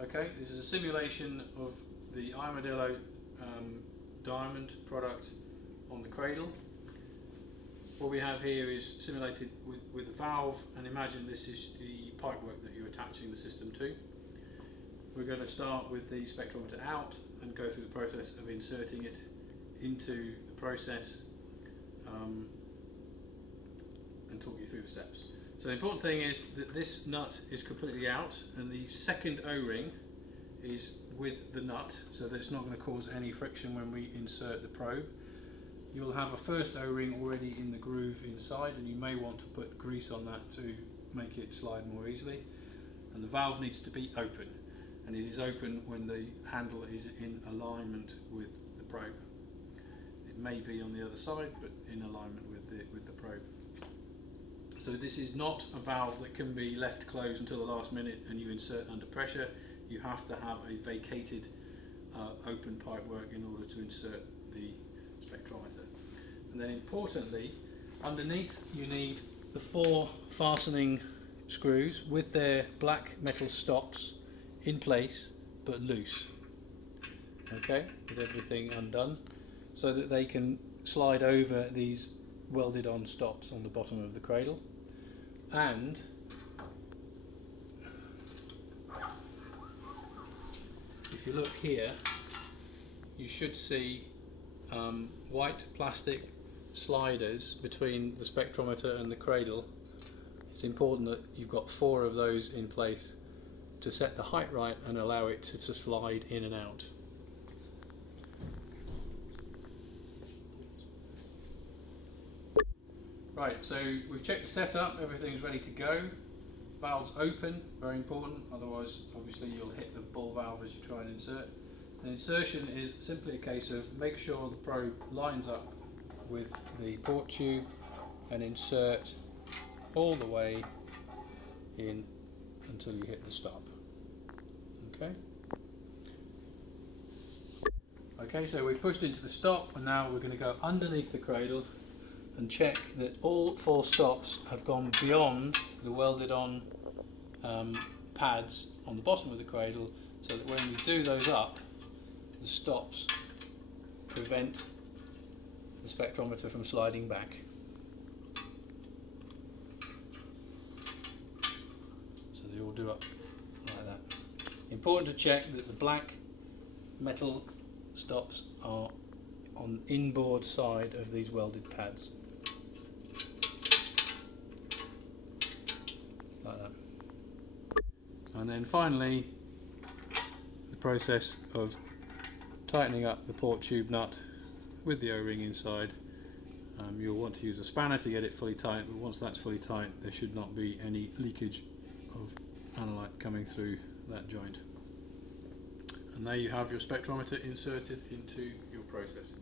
Okay, this is a simulation of the IRmadillo Diamond product on the cradle. What we have here is simulated with the valve, and imagine this is the pipework that you're attaching the system to. We're going to start with the spectrometer out and go through the process of inserting it into the process and talk you through the steps. So the important thing is that this nut is completely out, and the second O-ring is with the nut, so that it's not going to cause any friction when we insert the probe. You'll have a first O-ring already in the groove inside, and you may want to put grease on that to make it slide more easily. And the valve needs to be open, and it is open when the handle is in alignment with the probe. It may be on the other side, but in alignment with the probe. So this is not a valve that can be left closed until the last minute and you insert under pressure. You have to have a vacated open pipework in order to insert the spectrometer. And then importantly, underneath you need the 4 fastening screws with their black metal stops in place but loose. Okay, with everything undone, so that they can slide over these welded on stops on the bottom of the cradle. And if you look here, you should see white plastic sliders between the spectrometer and the cradle. It's important that you've got 4 of those in place to set the height right and allow it to slide in and out. Right, so we've checked the setup, everything's ready to go. Valve's open, very important, otherwise obviously you'll hit the ball valve as you try and insert. The insertion is simply a case of make sure the probe lines up with the port tube and insert all the way in until you hit the stop. Okay. Okay, so we've pushed into the stop, and now we're going to go underneath the cradle and check that all 4 stops have gone beyond the welded on pads on the bottom of the cradle, so that when we do those up, the stops prevent the spectrometer from sliding back. So they all do up like that. Important to check that the black metal stops are on the inboard side of these welded pads. Like that. And then finally, the process of tightening up the port tube nut with the O-ring inside. You'll want to use a spanner to get it fully tight, but once that's fully tight, there should not be any leakage of analyte coming through that joint. And there you have your spectrometer inserted into your process.